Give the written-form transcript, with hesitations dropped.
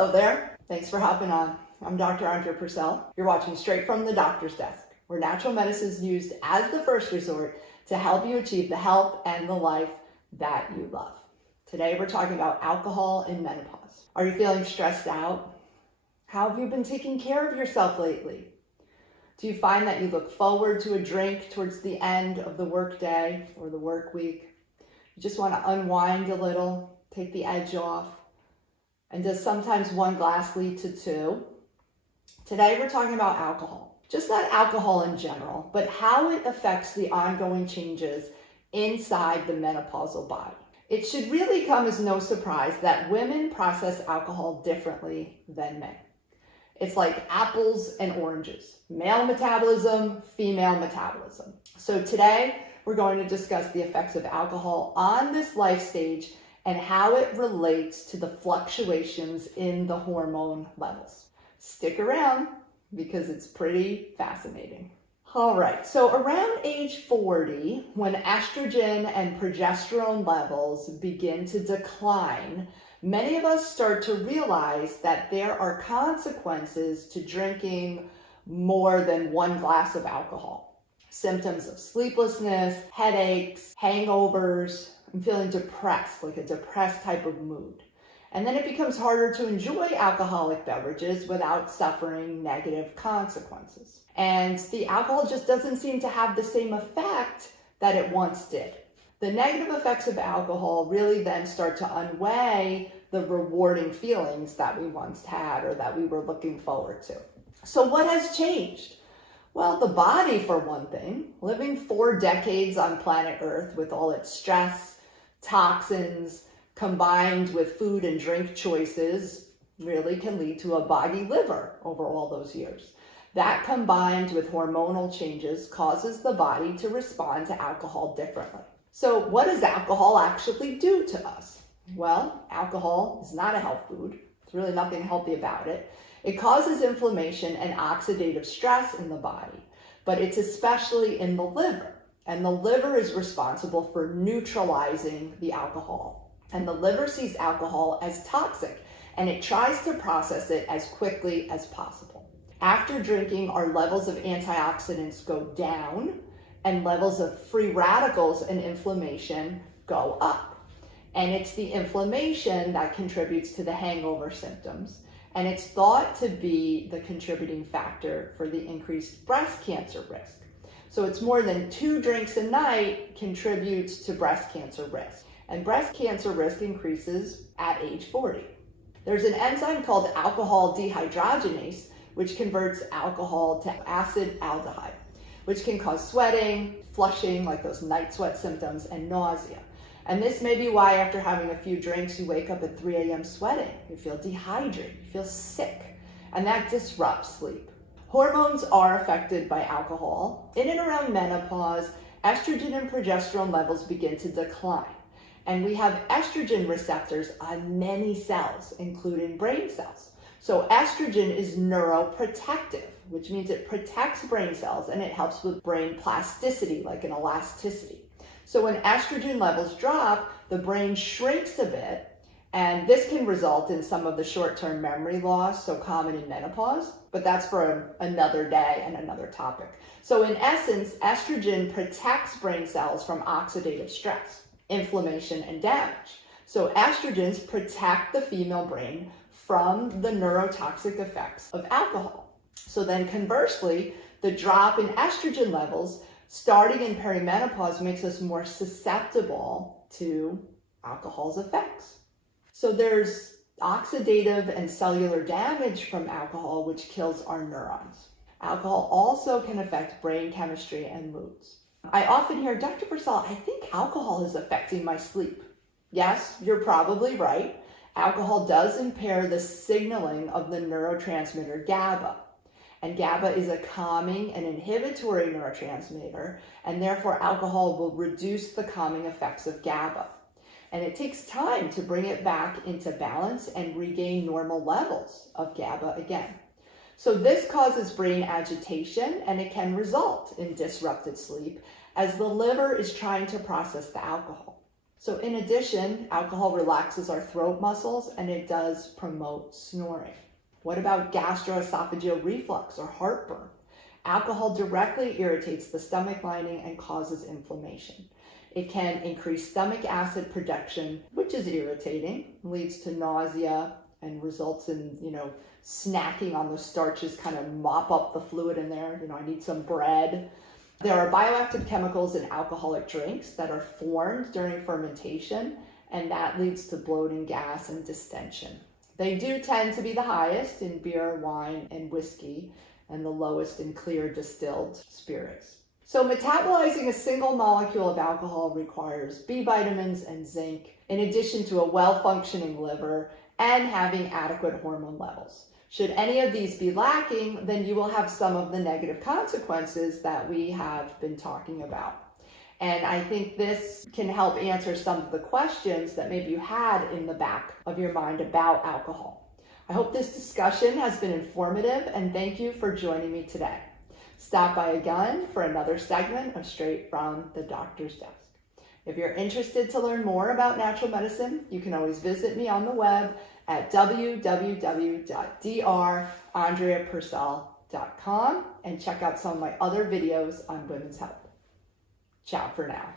Hello there. Thanks for hopping on. I'm Dr. Andrea Purcell. You're watching Straight from the Doctor's Desk, where natural medicine is used as the first resort to help you achieve the health and the life that you love. Today we're talking about alcohol in menopause. Are you feeling stressed out? How have you been taking care of yourself lately? Do you find that you look forward to a drink towards the end of the work day or the work week? You just want to unwind a little, take the edge off. And does sometimes one glass lead to two? Today we're talking about alcohol. Just not alcohol in general, but how it affects the ongoing changes inside the menopausal body. It should really come as no surprise that women process alcohol differently than men. It's like apples and oranges. Male metabolism, female metabolism. So today we're going to discuss the effects of alcohol on this life stage and how it relates to the fluctuations in the hormone levels. Stick around because it's pretty fascinating. All right, so around age 40, when estrogen and progesterone levels begin to decline, many of us start to realize that there are consequences to drinking more than one glass of alcohol. Symptoms of sleeplessness, headaches, hangovers, I'm feeling depressed, like a depressed type of mood. And then it becomes harder to enjoy alcoholic beverages without suffering negative consequences. And the alcohol just doesn't seem to have the same effect that it once did. The negative effects of alcohol really then start to unweigh the rewarding feelings that we once had or that we were looking forward to. So what has changed? Well, the body, for one thing. Living 4 decades on planet Earth with all its stress, toxins, combined with food and drink choices, really can lead to a boggy liver over all those years. That, combined with hormonal changes, causes the body to respond to alcohol differently. So what does alcohol actually do to us? Well, alcohol is not a health food. There's really nothing healthy about it. It causes inflammation and oxidative stress in the body, but it's especially in the liver. And the liver is responsible for neutralizing the alcohol. And the liver sees alcohol as toxic, and it tries to process it as quickly as possible. After drinking, our levels of antioxidants go down, and levels of free radicals and inflammation go up. And it's the inflammation that contributes to the hangover symptoms. And it's thought to be the contributing factor for the increased breast cancer risk. So it's more than 2 drinks a night contributes to breast cancer risk. And breast cancer risk increases at age 40. There's an enzyme called alcohol dehydrogenase, which converts alcohol to acid aldehyde, which can cause sweating, flushing, like those night sweat symptoms, and nausea. And this may be why after having a few drinks, you wake up at 3 a.m. sweating. You feel dehydrated, you feel sick, and that disrupts sleep. Hormones are affected by alcohol. In and around menopause, estrogen and progesterone levels begin to decline. And we have estrogen receptors on many cells, including brain cells. So estrogen is neuroprotective, which means it protects brain cells and it helps with brain plasticity, like an elasticity. So when estrogen levels drop, the brain shrinks a bit, and this can result in some of the short-term memory loss, so common in menopause, but that's for another day and another topic. So in essence, estrogen protects brain cells from oxidative stress, inflammation, and damage. So estrogens protect the female brain from the neurotoxic effects of alcohol. So then conversely, the drop in estrogen levels starting in perimenopause makes us more susceptible to alcohol's effects. So there's oxidative and cellular damage from alcohol, which kills our neurons. Alcohol also can affect brain chemistry and moods. I often hear, Dr. Purcell, I think alcohol is affecting my sleep. Yes, you're probably right. Alcohol does impair the signaling of the neurotransmitter GABA. And GABA is a calming and inhibitory neurotransmitter, and therefore alcohol will reduce the calming effects of GABA. And it takes time to bring it back into balance and regain normal levels of GABA again. So this causes brain agitation, and it can result in disrupted sleep as the liver is trying to process the alcohol. So in addition, alcohol relaxes our throat muscles and it does promote snoring. What about gastroesophageal reflux or heartburn? Alcohol directly irritates the stomach lining and causes inflammation. It can increase stomach acid production, which is irritating, leads to nausea, and results in, snacking on the starches, kind of mop up the fluid in there. I need some bread. There are bioactive chemicals in alcoholic drinks that are formed during fermentation, and that leads to bloating, gas, and distension. They do tend to be the highest in beer, wine, and whiskey, and the lowest in clear distilled spirits. So metabolizing a single molecule of alcohol requires B vitamins and zinc, in addition to a well-functioning liver and having adequate hormone levels. Should any of these be lacking, then you will have some of the negative consequences that we have been talking about. And I think this can help answer some of the questions that maybe you had in the back of your mind about alcohol. I hope this discussion has been informative, and thank you for joining me today. Stop by again for another segment of Straight from the Doctor's Desk. If you're interested to learn more about natural medicine, you can always visit me on the web at www.drandreapurcell.com and check out some of my other videos on women's health. Ciao for now.